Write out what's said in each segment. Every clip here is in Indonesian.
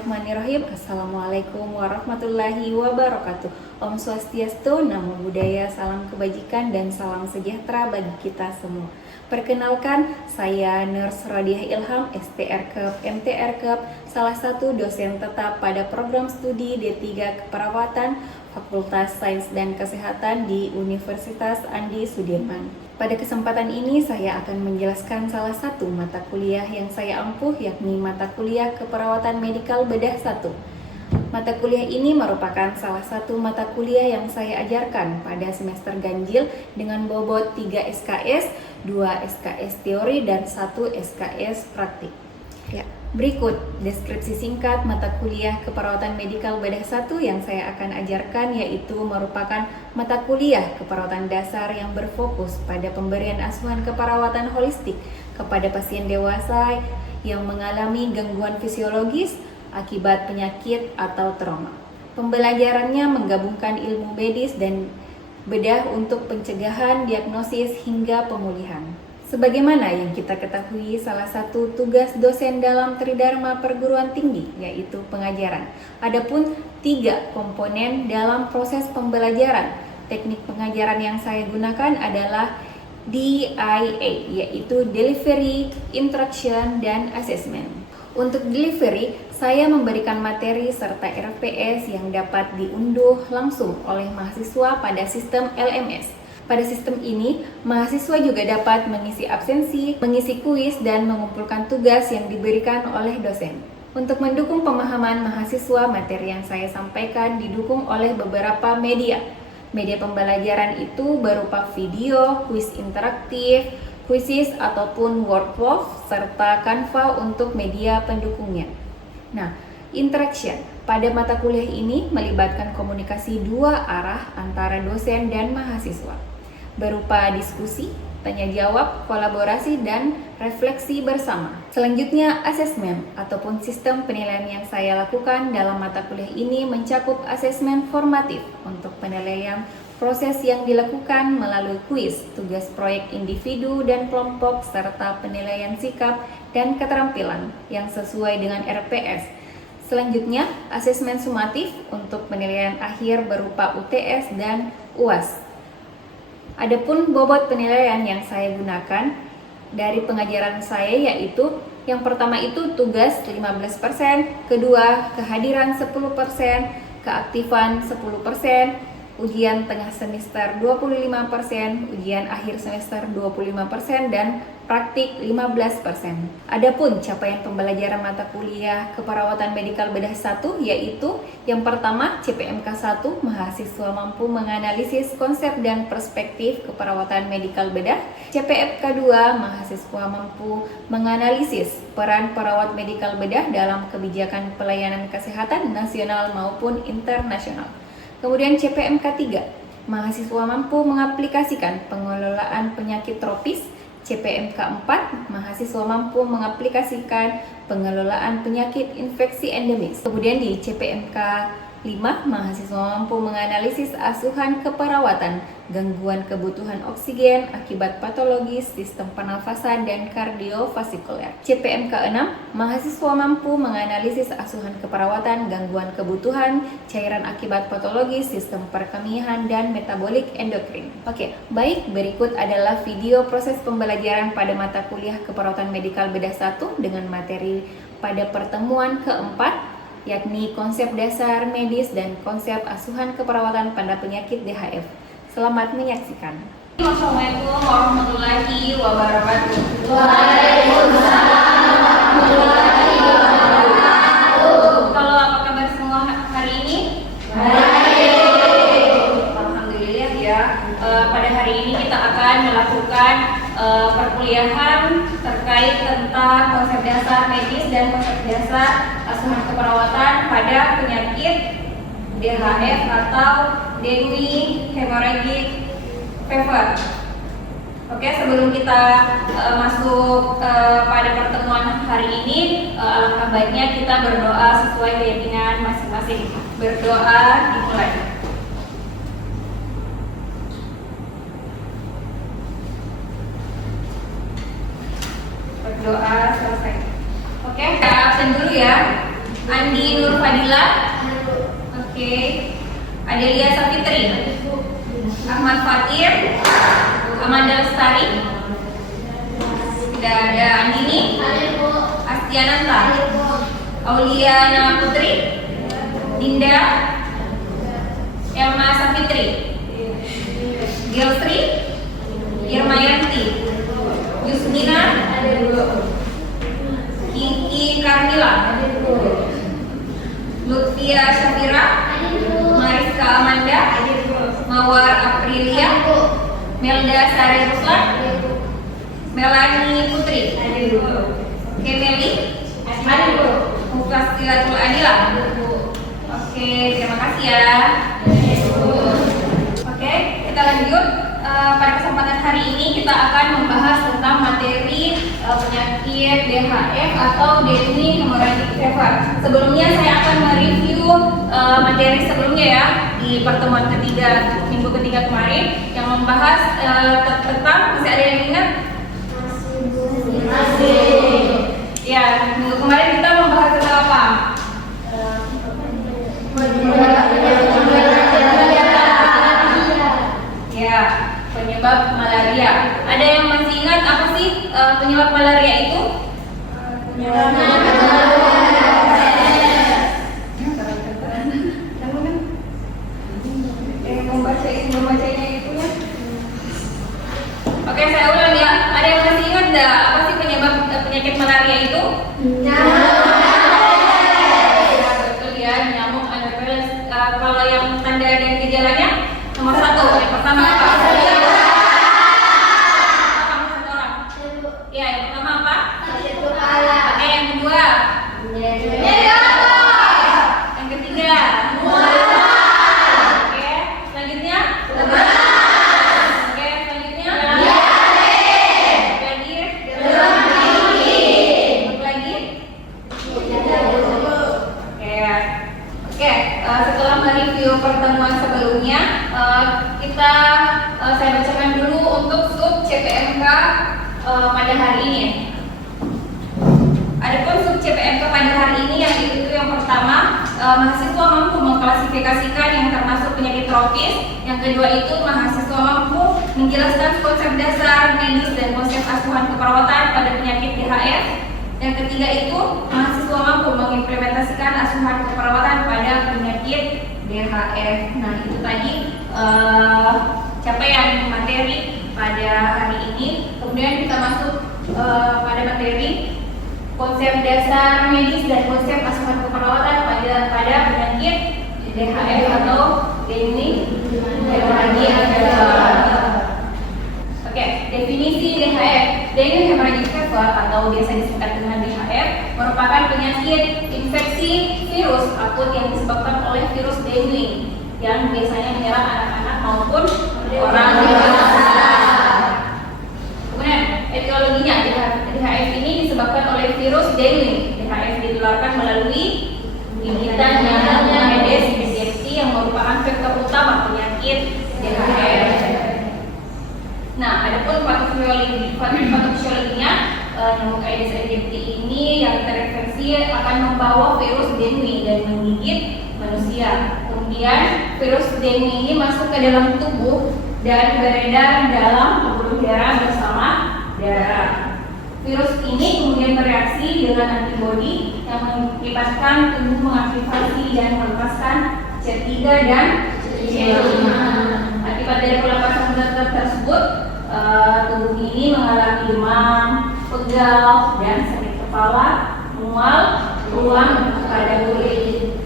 Bismillahirrahmanirrahim. Assalamualaikum warahmatullahi wabarakatuh. Om Swastiastu, Namo Buddhaya, salam kebajikan dan salam sejahtera bagi kita semua. Perkenalkan, saya Nurse Rodiah Ilham, STRKEP, MTRKEP, salah satu dosen tetap pada program studi D3 Keperawatan Fakultas Sains dan Kesehatan di Universitas Andi Sudirman. Pada kesempatan ini saya akan menjelaskan salah satu mata kuliah yang saya ampuh, yakni mata kuliah Keperawatan Medikal Bedah 1. Mata kuliah ini merupakan salah satu mata kuliah yang saya ajarkan pada semester ganjil dengan bobot 3 SKS, 2 SKS teori, dan 1 SKS praktik. Ya, berikut deskripsi singkat mata kuliah Keperawatan Medikal Bedah 1 yang saya akan ajarkan, yaitu merupakan mata kuliah keperawatan dasar yang berfokus pada pemberian asuhan keperawatan holistik kepada pasien dewasa yang mengalami gangguan fisiologis akibat penyakit atau trauma. Pembelajarannya menggabungkan ilmu medis dan bedah untuk pencegahan, diagnosis, hingga pemulihan. Sebagaimana yang kita ketahui, salah satu tugas dosen dalam Tridharma Perguruan Tinggi yaitu pengajaran. Adapun 3 komponen dalam proses pembelajaran. Teknik pengajaran yang saya gunakan adalah DIA, yaitu Delivery, Instruction, dan Assessment. Untuk delivery, saya memberikan materi serta RPS yang dapat diunduh langsung oleh mahasiswa pada sistem LMS. Pada sistem ini, mahasiswa juga dapat mengisi absensi, mengisi kuis, dan mengumpulkan tugas yang diberikan oleh dosen. Untuk mendukung pemahaman mahasiswa, materi yang saya sampaikan didukung oleh beberapa media. Media pembelajaran itu berupa video, kuis interaktif, kuisis ataupun workflow, serta Canva untuk media pendukungnya. Nah, interaction pada mata kuliah ini melibatkan komunikasi 2 arah antara dosen dan mahasiswa, berupa diskusi, tanya jawab, kolaborasi, dan refleksi bersama. Selanjutnya, asesmen ataupun sistem penilaian yang saya lakukan dalam mata kuliah ini mencakup asesmen formatif untuk penilaian proses yang dilakukan melalui kuis, tugas proyek individu dan kelompok, serta penilaian sikap dan keterampilan yang sesuai dengan RPS. Selanjutnya, asesmen sumatif untuk penilaian akhir berupa UTS dan UAS. Adapun bobot penilaian yang saya gunakan dari pengajaran saya yaitu yang pertama itu tugas 15%, kedua kehadiran 10%, keaktifan 10%, ujian tengah semester 25%, ujian akhir semester 25%, dan praktik 15%. Adapun capaian pembelajaran mata kuliah Keperawatan Medikal Bedah 1 yaitu yang pertama CPMK 1, mahasiswa mampu menganalisis konsep dan perspektif keperawatan medikal bedah. CPMK 2, mahasiswa mampu menganalisis peran perawat medikal bedah dalam kebijakan pelayanan kesehatan nasional maupun internasional. Kemudian CPMK 3, mahasiswa mampu mengaplikasikan pengelolaan penyakit tropis. CPMK 4, mahasiswa mampu mengaplikasikan pengelolaan penyakit infeksi endemis. Kemudian di CPMK 5, mahasiswa mampu menganalisis asuhan keperawatan, gangguan kebutuhan oksigen akibat patologis sistem pernafasan dan kardiovaskuler. CPMK 6, mahasiswa mampu menganalisis asuhan keperawatan, gangguan kebutuhan cairan akibat patologis sistem perkemihan dan metabolik endokrin. Oke, baik, berikut adalah video proses pembelajaran pada mata kuliah Keperawatan Medikal Bedah 1 dengan materi pada pertemuan keempat, yakni konsep dasar medis dan konsep asuhan keperawatan pada penyakit DHF. Selamat menyaksikan. Assalamualaikum warahmatullahi wabarakatuh. Waalaikumsalam warahmatullahi wabarakatuh. Kalau apa kabar semua hari ini? Baik. Alhamdulillah ya. Pada hari ini kita akan melakukan perkuliahan terkait tentang konsep dasar medis dan konsep dasar asuhan keperawatan pada penyakit DHF atau dengue hemorrhagic fever. Oke, sebelum kita masuk pada pertemuan hari ini, alangkah baiknya kita berdoa sesuai keyakinan masing-masing. Berdoa dimulai. Berdoa selesai. Oke, kita absen dulu ya. Andi Fadila. Oke. Adelia Safitri. Ahmad Fatir. Amanda Lestari. Tidak ada Andini. Astiananta. Auliana Putri. Dinda. Elma Safitri. Gilsri. Irmayanti. Yusmina. Kiki Karmila. Lutfia Syafira. Mariska Amanda. Mawar Aprilia. Melda Sari Ruslan. Melani Putri. Kemeli. Mukastilatul Adila. Oke, terima kasih ya. Oke, kita lanjut. Pada kesempatan hari ini kita akan membahas tentang materi penyakit DHF atau Deni Hemorrhagic Fever. Sebelumnya saya akan mereview materi sebelumnya ya, di pertemuan ketiga minggu ketiga kemarin yang membahas tentang, masih ada yang ingat? Ya, minggu kemarin kita membahas tentang apa? Ya, penyebab malaria. Ada yang masih ingat apa sih penyebab malaria itu? Membacanya itu ya. Oke, saya ulang ya. Ada yang masih ingat enggak apa sih penyebab penyakit malaria itu? Betul ya, nyamuk Anopheles. Kalau yang tanda dan gejalanya nomor 1, yang pertama apa? Ya, yang pertama apa? Oke, yang kedua? Yang ketiga? Oke, selanjutnya? Oke, selanjutnya? Lagi? Lagi? Oke, setelah mereview pertemuan sebelumnya, saya bacakan dulu untuk sub CPMK pada hari ini. Adapun sub CPMK pada hari ini yang itu yang pertama, mahasiswa mampu mengklasifikasikan yang termasuk penyakit tropis. Yang kedua itu mahasiswa mampu menjelaskan konsep dasar medis dan konsep asuhan keperawatan pada penyakit DHF. Yang ketiga itu mahasiswa mampu mengimplementasikan asuhan keperawatan pada penyakit DHF. Nah, itu tadi capaian materi pada hari ini. Kemudian kita masuk pada materi konsep dasar medis dan konsep asuhan keperawatan pada penyakit DHF atau Deni Hemorrhagic Fever. Oke, definisi DHF. Deni Hemorrhagic Fever atau biasa disebut dengan DHF merupakan penyakit infeksi virus akut yang disebabkan oleh virus Dengue yang biasanya menyerang anak-anak maupun orang dewasa. Kemudian etiologinya, DHF ini disebabkan oleh virus Dengue. DHF ditularkan melalui gigitan nyamuk Aedes aegypti yang merupakan vektor utama penyakit DHF. Nah, adapun patofisiologinya, nyamuk Aedes aegypti ini yang terinfeksi akan membawa virus Dengue dan menggigit manusia. Kemudian virus Dengue ini masuk ke dalam tubuh dan beredar dalam pembuluh darah bersama darah. Virus ini kemudian bereaksi dengan antibodi yang mengakibatkan tubuh mengaktifasi dan melepaskan C3 dan C5. Akibat dari pelepasan zat tersebut, tubuh ini mengalami demam, pegal, dan sakit kepala, mual, ruam pada kulit.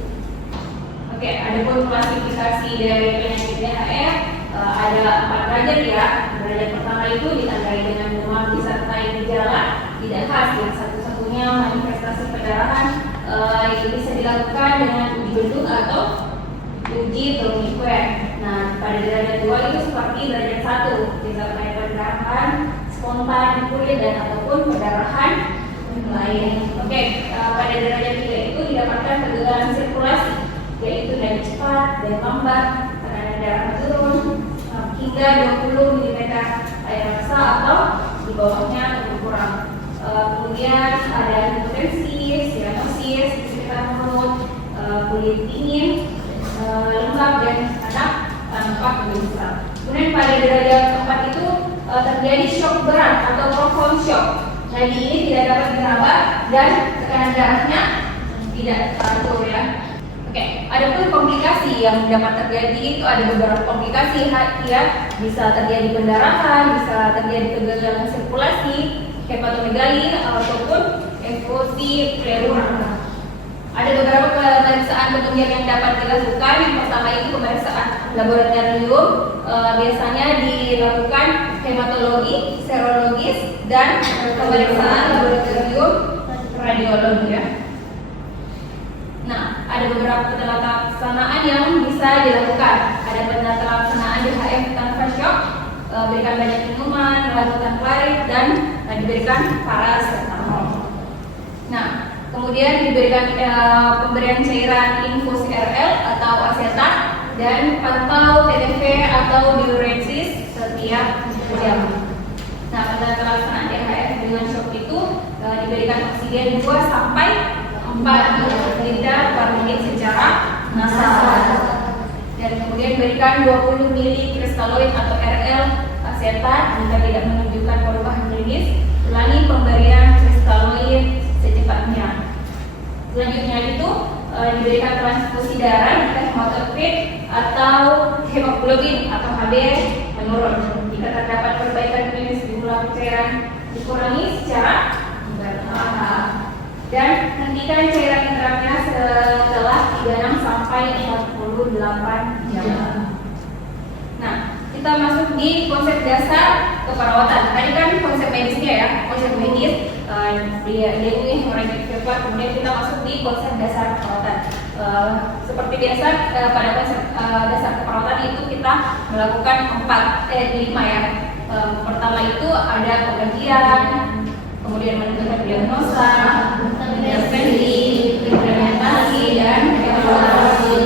Oke, adapun klasifikasi dari penyakit DHF ada 4 derajat ya. Derajat pertama itu ditandai dengan demam disertai gejala tidak khas, yang satu-satunya manifestasi perdarahan yang bisa dilakukan dengan uji bendung atau uji Tourniquet. Nah, pada derajat 2 itu seperti derajat 1 disertai perdarahan spontan di kulit dan ataupun perdarahan lain. Oke, pada derajat 3 itu didapatkan kegagalan sirkulasi, yaitu dari cepat dan lambat, tekanan darah turun hingga 20 mm air rasa atau di bawahnya berkurang. Kemudian ada hipotensi, cyanosis di sekitar mulut, dia dingin, lengkap dan anak tanpa gelisah. Kemudian pada derajat keempat itu terjadi shock berat atau profound shock. Nadi ini tidak dapat dirawat dan tekanan darahnya tidak teratur ya. Oke, adapun komplikasi yang dapat terjadi itu ada beberapa komplikasi ya, bisa terjadi pendarahan, bisa terjadi kegagalan sirkulasi, hepatomegali ataupun evosi pleura. Ada beberapa pemeriksaan petunjuk yang dapat dilakukan. Yang pertama itu pemeriksaan laboratorium, biasanya dilakukan hematologi, serologis, dan pemeriksaan laboratorium radiologi ya. Nah, ada beberapa penata laksanaan yang bisa dilakukan. Ada penata laksanaan DHF tanpa shock, berikan banyak minuman, melakukan klarit, dan diberikan paracetamol. Nah, kemudian diberikan pemberian cairan infus RL atau asetat dan pantau TTV atau diuresis setiap jam. Nah, pada pelaksanaan DHF dengan shock itu diberikan oksigen 2 sampai 4 liter per menit secara nasal. Dan kemudian berikan 20 ml kristaloid atau RL asetat jika tidak menunjukkan perubahan klinis. Ulangi pemberian kristaloid secepatnya. Selanjutnya itu diberikan transfusi darah jika hematokrit atau hemoglobin atau HB menurun. Jika terdapat perbaikan klinis jumlah cairan dikurangi secara bertahap. Dan hentikan cairan intravenous setelah 36 sampai 48 jam. Nah, kita masuk di konsep dasar keperawatan. Tadi kan konsep medisnya ya, konsep medis dia ini hemorrhagic fever. Kemudian kita masuk di konsep dasar keperawatan. Seperti biasa pada konsep dasar keperawatan itu kita melakukan 5 ya. Pertama itu ada pengkajian, kemudian menentukan diagnosa, intervensi, implementasi, dan evaluasi.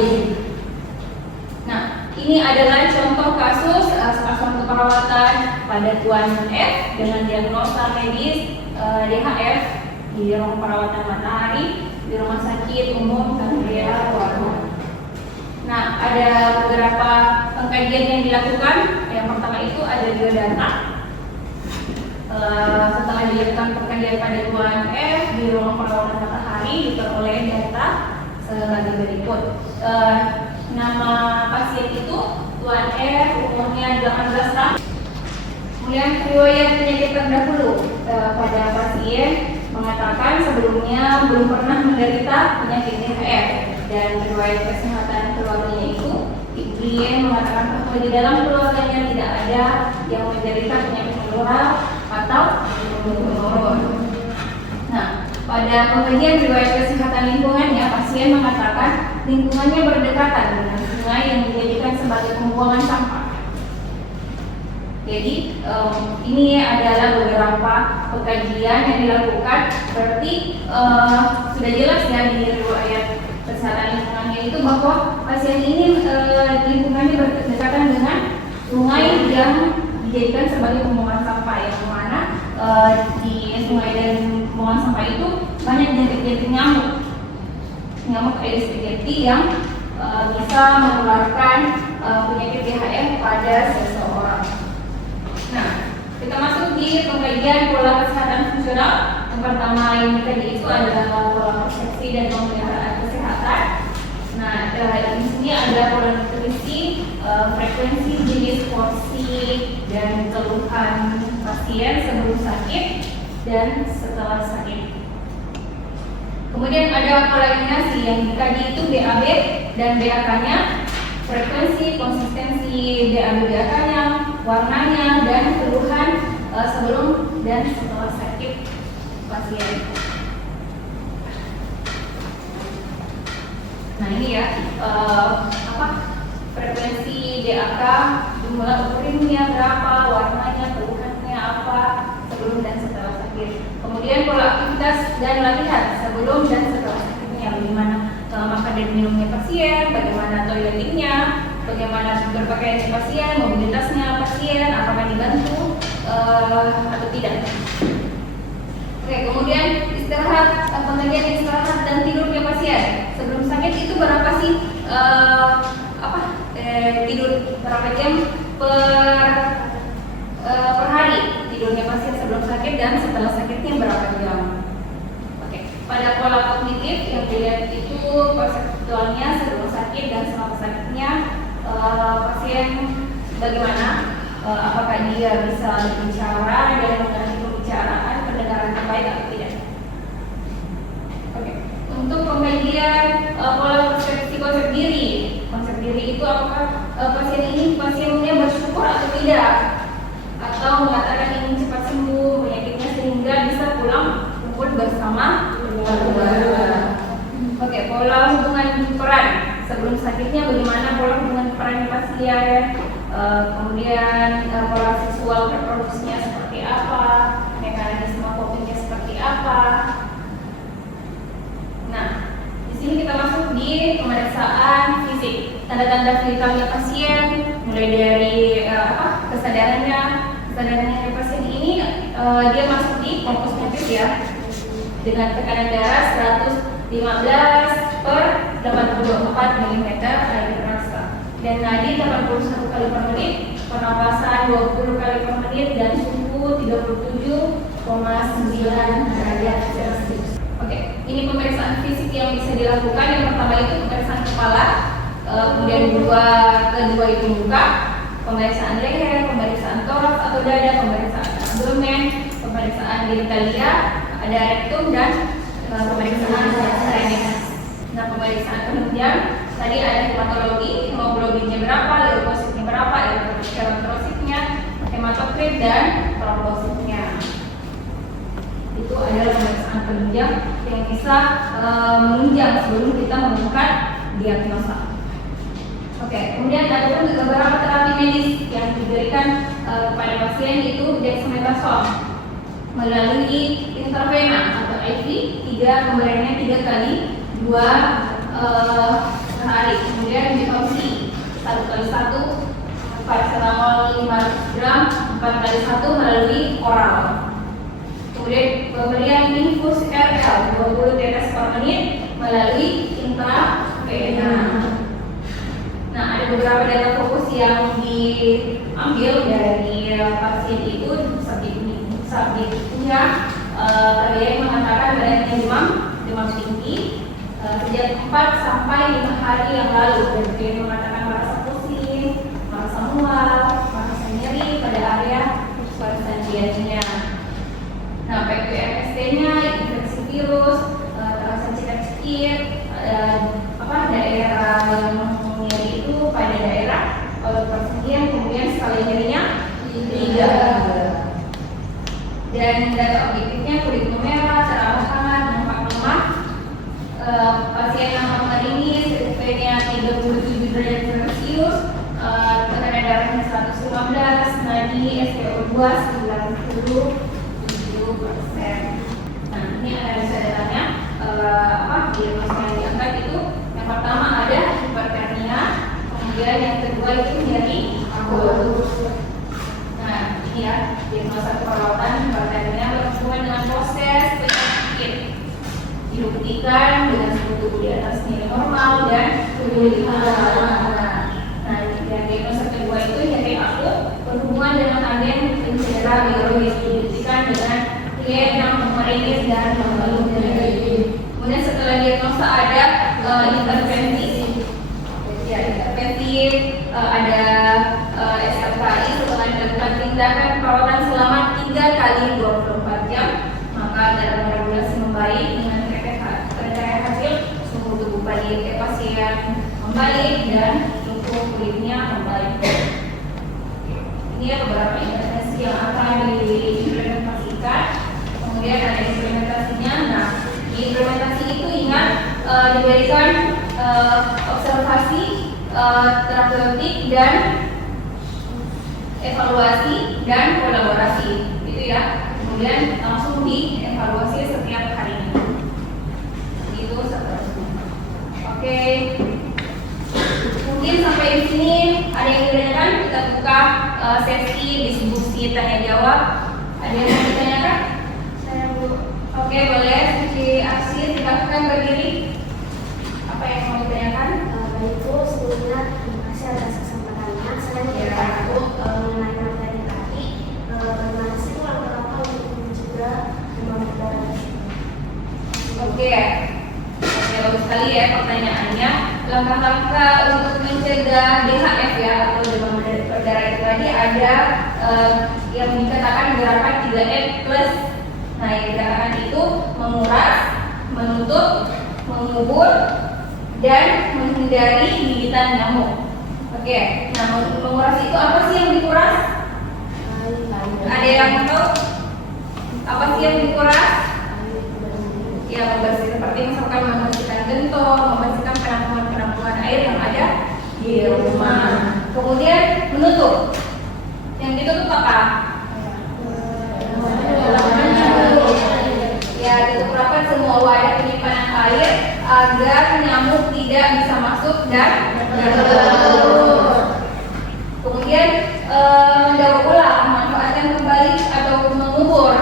Nah, ini adalah contoh kasus asuhan keperawatan pada Tuan F dengan diagnosa medis DHF di ruang perawatan Matahari di Rumah Sakit Umum Tangerang Warna. Nah, ada beberapa pengkajian yang dilakukan. Yang pertama itu ada biodata. Setelah dilakukan pengkajian pada Tuan F di ruang perawatan Matahari, diperoleh data sebagai berikut. Nama pasien itu Tuan F, umurnya 18 tahun. Kemudian riwayat penyakit terdahulu pada pasien mengatakan sebelumnya belum pernah menderita penyakit DHF, dan riwayat kesehatan keluarganya itu dia mengatakan bahwa di dalam keluarganya tidak ada yang menderita penyakit menular atau menurun. Nah, pada pembagian riwayat kesehatan lingkungannya, pasien mengatakan lingkungannya berdekatan dengan sungai yang dijadikan sebagai pembuangan sampah. Jadi ini adalah beberapa pengkajian yang dilakukan. Berarti sudah jelas ya di riwayat kesehatan lingkungannya itu bahwa pasien ini lingkungannya berdekatan dengan sungai yang dijadikan sebagai pembuangan sampah, yang mana di sungai dan pembuangan sampah itu banyak jentik-jentik nyamuk Aedes aegypti yang bisa menularkan penyakit DHF pada seseorang. Nah, kita masuk di pengkajian pola kesehatan fungsional. Yang pertama yang dikaji itu adalah pola persepsi dan pemeliharaan kesehatan. Nah, di sini ada pola nutrisi, frekuensi, jenis porsi, dan keluhan pasien sebelum sakit dan setelah sakit. Kemudian ada pola eliminasi yang dikaji itu BAB dan BAK-nya, frekuensi, konsistensi BAB-BAK-nya, warnanya, dan keluhan sebelum dan setelah sakit pasien. Nah, ini ya frekuensi DAK, jumlah urinnya berapa, warnanya, keluhannya apa sebelum dan setelah sakit. Kemudian pola aktivitas dan latihan sebelum dan setelah sakitnya, bagaimana makan dan minumnya pasien, bagaimana toiletingnya, bagaimana berpakaian pasien, mobilitasnya pasien, apakah dibantu atau tidak. Oke, kemudian istirahat, pengkajian istirahat dan tidurnya pasien sebelum sakit itu berapa berapa jam per hari tidurnya pasien sebelum sakit dan setelah sakitnya berapa jam. Oke, pada pola kognitif yang dilihat itu perseptualnya sebelum sakit dan setelah sakitnya pasien bagaimana, apakah dia bisa berbicara dan mengerti pembicaraan, pendengaran terbaik atau tidak. Oke, untuk pengkajian pola persepsi konsep diri. Konsep diri itu apakah pasiennya bersyukur atau tidak, atau mengatakan ingin cepat sembuh penyakitnya sehingga bisa pulang kumpul bersama keluarga. Oke, pola hubungan peran sebelum sakitnya bagaimana pola hubungan peran pasien, kemudian pola seksual reproduksinya seperti apa, mekanisme copingnya seperti apa. Nah, di sini kita masuk di pemeriksaan fisik. Tanda-tanda vitalnya pasien, mulai dari kesadarannya dari pasien ini dia masuk di komposmotif ya, dengan tekanan darah 115 per 84 mm kali per rasa, dan nadi 81 kali per menit, pernapasan 20 kali per menit, dan suhu 37,9 derajat Celcius. Oke, ini pemeriksaan fisik yang bisa dilakukan. Yang pertama itu pemeriksaan kepala, kemudian kedua itu muka, pemeriksaan leher, pemeriksaan toraks atau dada, pemeriksaan abdomen, pemeriksaan genitalia, ada rektum, dan pemeriksaan serenity. Nah, pemeriksaan penunjang tadi ada hematologi, hemoglobinnya berapa, leukositnya berapa, eritrositnya, hematokrit, dan trombositnya. Itu adalah pemeriksaan penunjang yang bisa menunjang sebelum kita menemukan diagnosa. Oke, kemudian ada pun beberapa terapi medis yang diberikan kepada pasien, itu dexamethasone melalui intravena atau IV, pemberiannya 3 kali 2 hari. Kemudian dikonsumsi 1 kali 1, paracetamol 500 gram 4 kali 1 melalui oral. Kemudian pemberian infus RL 20 tetes per menit melalui intravena. Nah, ada beberapa data fokus yang diambil dari pasien itu subjeknya terlihat mengatakan badannya demam tinggi sejak 4 sampai 5 hari yang lalu, dan dia mengatakan merasa pusing, merasa mual, merasa nyeri pada area substansialnya. Nah, PPMST-nya infeksi virus, terasa cekit-cekit, daerah yang nyeri itu pada daerah persendian, kemudian skala nyerinya 3. Dan data objektifnya kulit merah, teramat hangat, nampak lemah. Pasien yang nomor ini surveinya 37 derajat Celcius, tekanan darahnya 115, nadi SpO2 97%. Nah, ini analisa datanya. Diagnosa yang diangkat itu yang pertama ada hipertermia, kemudian yang kedua itu nyeri akut. Nah, ini ya diagnosa perawatan hipertermia berhubungan dengan proses penyakit, dibuktikan dengan suhu tubuh di atas nilai normal dan kemudian. Nah, yang diagnosa kedua itu nyeri akut berhubungan dengan agen pencedera biologis, dibuktikan dengan klienam, pemerinis, dan pembalut. Kemudian setelah diagnosa ada intervensi. Ya, intervensi ada SFKI setelah dilakukan tindakan perawatan selama 3 kali 24 jam, maka dalam regulasi membaik dengan kriteria hasil suhu tubuh pasien membaik dan suhu kulitnya membaik. Ini ya beberapa intervensi yang akan diimplementasikan. Kemudian ada implementasinya. Nah, di implementasi itu ingat diberikan observasi terapeutik dan evaluasi dan kolaborasi, gitu ya. Kemudian langsung dievaluasi setiap harinya. Itu seterusnya. Oke. Mungkin sampai di sini ada yang ditanyakan, kita buka sesi diskusi tanya jawab. Ada yang mau ditanyakan? Saya dulu. Oke, boleh. Suci Aksi, silakan berdiri. Apa yang mau ditanyakan? Baik Bu, sebelumnya terima kasih atas kesempatannya. Saya selanjutnya, langkah-langkah untuk mencegah DHF ya atau demam berdarah itu tadi ada yang dikatakan gerakan 3M plus. Nah, yang dikatakan itu menguras, menutup, mengubur, dan menghindari gigitan nyamuk. Oke, nah menguras itu apa sih yang dikuras? Ada yang tahu? Apa sih yang dikuras? Ya, membersihkan, seperti misalkan membersihkan gentong, membersihkan penampungan air yang ada di rumah. Kemudian menutup. Yang ditutup apa? Ya, tutup rapat semua wadah penyimpanan air agar nyamuk tidak bisa masuk dan bertelur. Kemudian mendaur ulang, memanfaatkan kembali atau mengubur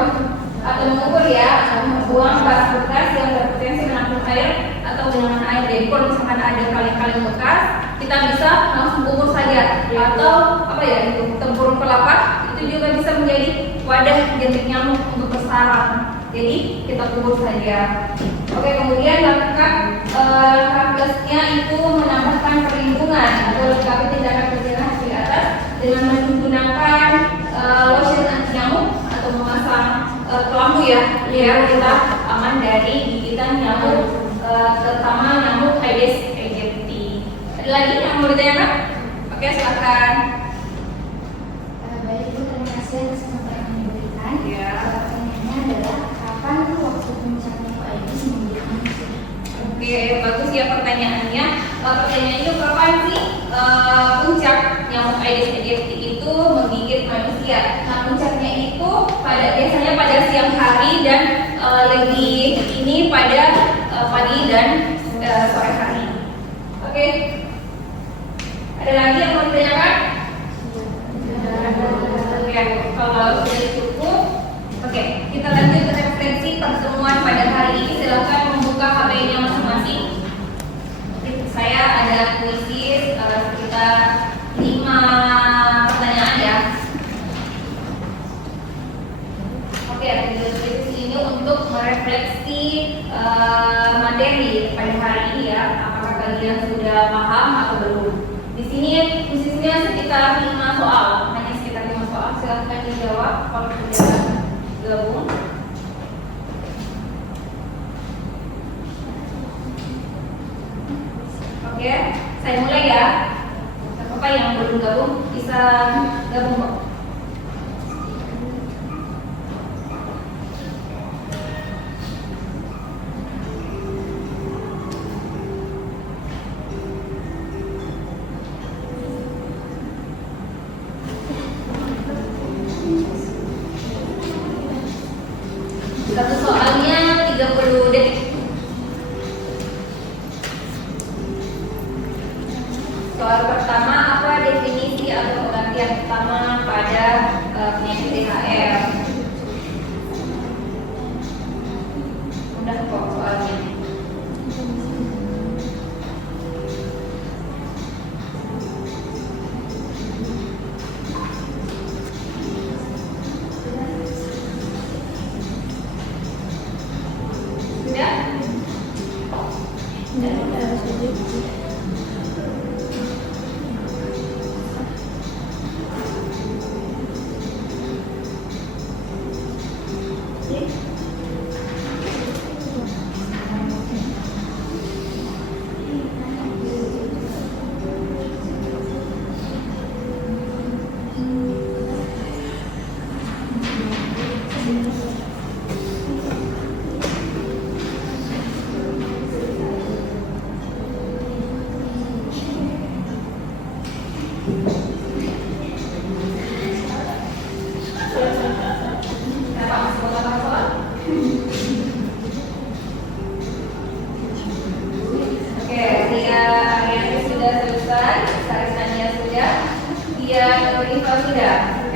ya, atau membuang barang bekas yang berpotensi menampung air atau genangan air. Jadi kalau misalkan ada kaleng-kaleng bekas, kita bisa langsung kubur saja. Atau apa ya, itu tempurung kelapa itu juga bisa menjadi wadah jentik nyamuk untuk bersarang. Jadi kita kubur saja. Oke, kemudian langkah plusnya itu menambahkan perlindungan atau lengkapi tindakan pencegahan di atas dengan menggunakan lotion anti nyamuk atau memasang kelambu ya, biar kita aman dari gigitan nyamuk, terutama nyamuk Aedes aegypti. Ada lagi yang mau ditanyakan? Oke, silakan. Baik Bu, terima kasih atas kesempatan yang diberikan. Ya. Pertanyaannya adalah kapan waktu puncak nyamuk Aedes menggigit manusia? Oke, bagus ya pertanyaannya. Pertanyaannya kapan sih puncak nyamuk Aedes aegypti itu menggigit manusia? Nah, puncaknya itu biasanya pada siang hari dan lebih ini pada pagi dan sore hari. Oke. Ada lagi yang mau ditanyakan? Oke, kalau sudah cukup, oke, kita lanjut ke referensi pertemuan pada hari ini. Silakan membuka HP-nya masing-masing. Saya ada kuisis sekitar 5 pertanyaan ya. Oke, kuisis ini untuk merefleksi materi pada hari ini ya. Apakah kalian sudah paham atau belum? Di sini kuisisnya sekitar 5 soal, hanya sekitar 5 soal. Silakan dijawab kalau sudah gabung. Oke, saya mulai ya. Siapa yang belum gabung bisa gabung kok. Satu soalnya 30 detik. Soal pertama, apa definisi atau pengertian utama pada penyakit DHF? Mudah kok soalnya.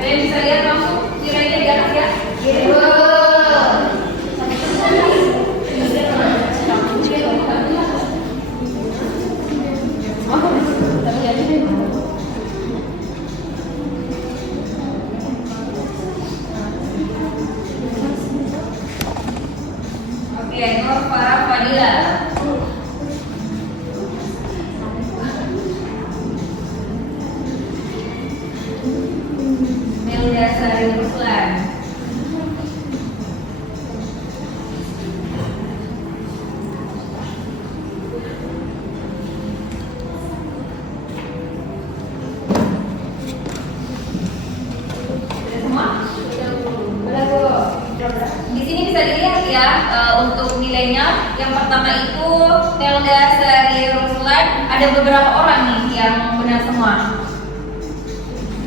Kalian bisa lihat langsung nilainya di atas ya? Oke, Nur Farah Fadila. Dan ada beberapa orang nih yang benar semua.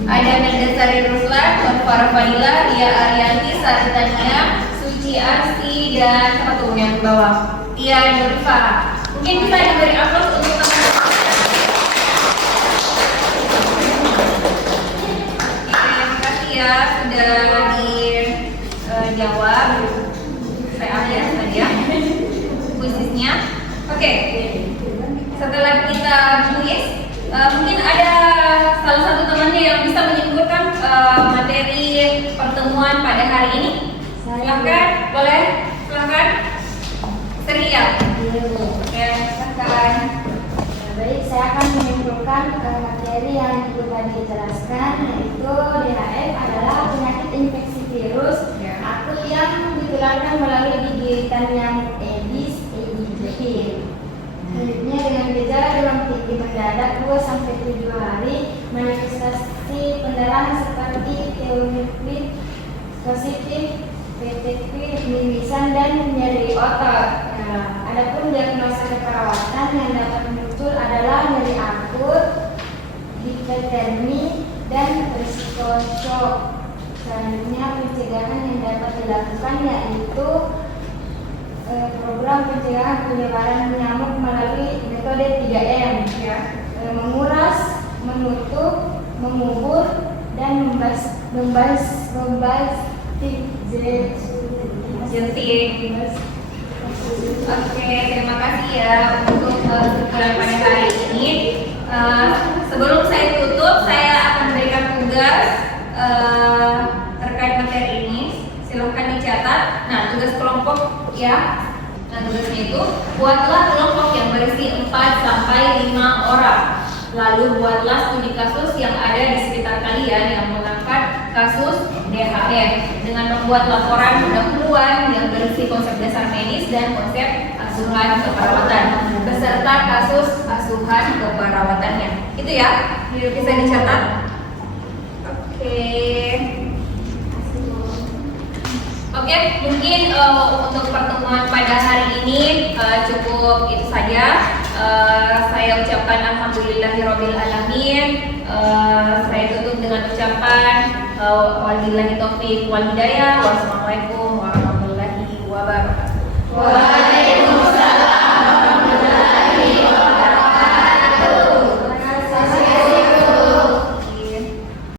Ada Mendasari Ruslan, Farah Fadila, Ria Arianti, Saritania, Suci Arsi, dan siapa tuh yang di bawah? Tia Nurifa. Mungkin bisa diberi aplaus untuk teman-teman. Terima kasih ya sudah dijawab. Saya alias tadi ya khususnya. Oke. Setelah kita tulis, mungkin ada salah satu temannya yang bisa menyebutkan materi pertemuan pada hari ini. Silakan, boleh? Silakan. Serial. Oke, silakan. Baik, saya akan menyimpulkan materi yang juga dijelaskan, yaitu DHF adalah penyakit infeksi virus akut yang ditularkan melalui gigitan nyamuk Aedes aegypti. Selanjutnya dengan gejala demam tinggi mendadak 2-7 hari, manifestasi pendarahan seperti teumiflit positif, PTP, mimisan, dan nyeri otot. Nah, adapun diagnosa keperawatan yang dapat muncul adalah nyeri akut, hipertermi, dan risiko shock. Selanjutnya pencegahan yang dapat dilakukan yaitu program pencegahan penyebaran nyamuk melalui metode 3M, menguras, menutup, mengubur, dan Jentik. Oke, terima kasih ya untuk kesimpulan pada hari ini. Sebelum saya tutup, saya akan berikan tugas terkait materi ini. Silahkan dicatat. Nah, tugas kelompok ya. Nah, tugasnya itu buatlah kelompok yang berisi 4-5 orang. Lalu buatlah studi kasus yang ada di sekitar kalian yang mengangkat kasus DHF dengan membuat laporan pendahuluan yang berisi konsep dasar medis dan konsep asuhan keperawatan beserta kasus asuhan keperawatannya. Itu ya, bisa dicatat. Oke, mungkin untuk pertemuan pada hari ini cukup itu saja. Saya ucapkan alhamdulillahirabbil alamin. Saya tutup dengan ucapan wabillahi taufik wal hidayah. Wassalamualaikum warahmatullahi wabarakatuh.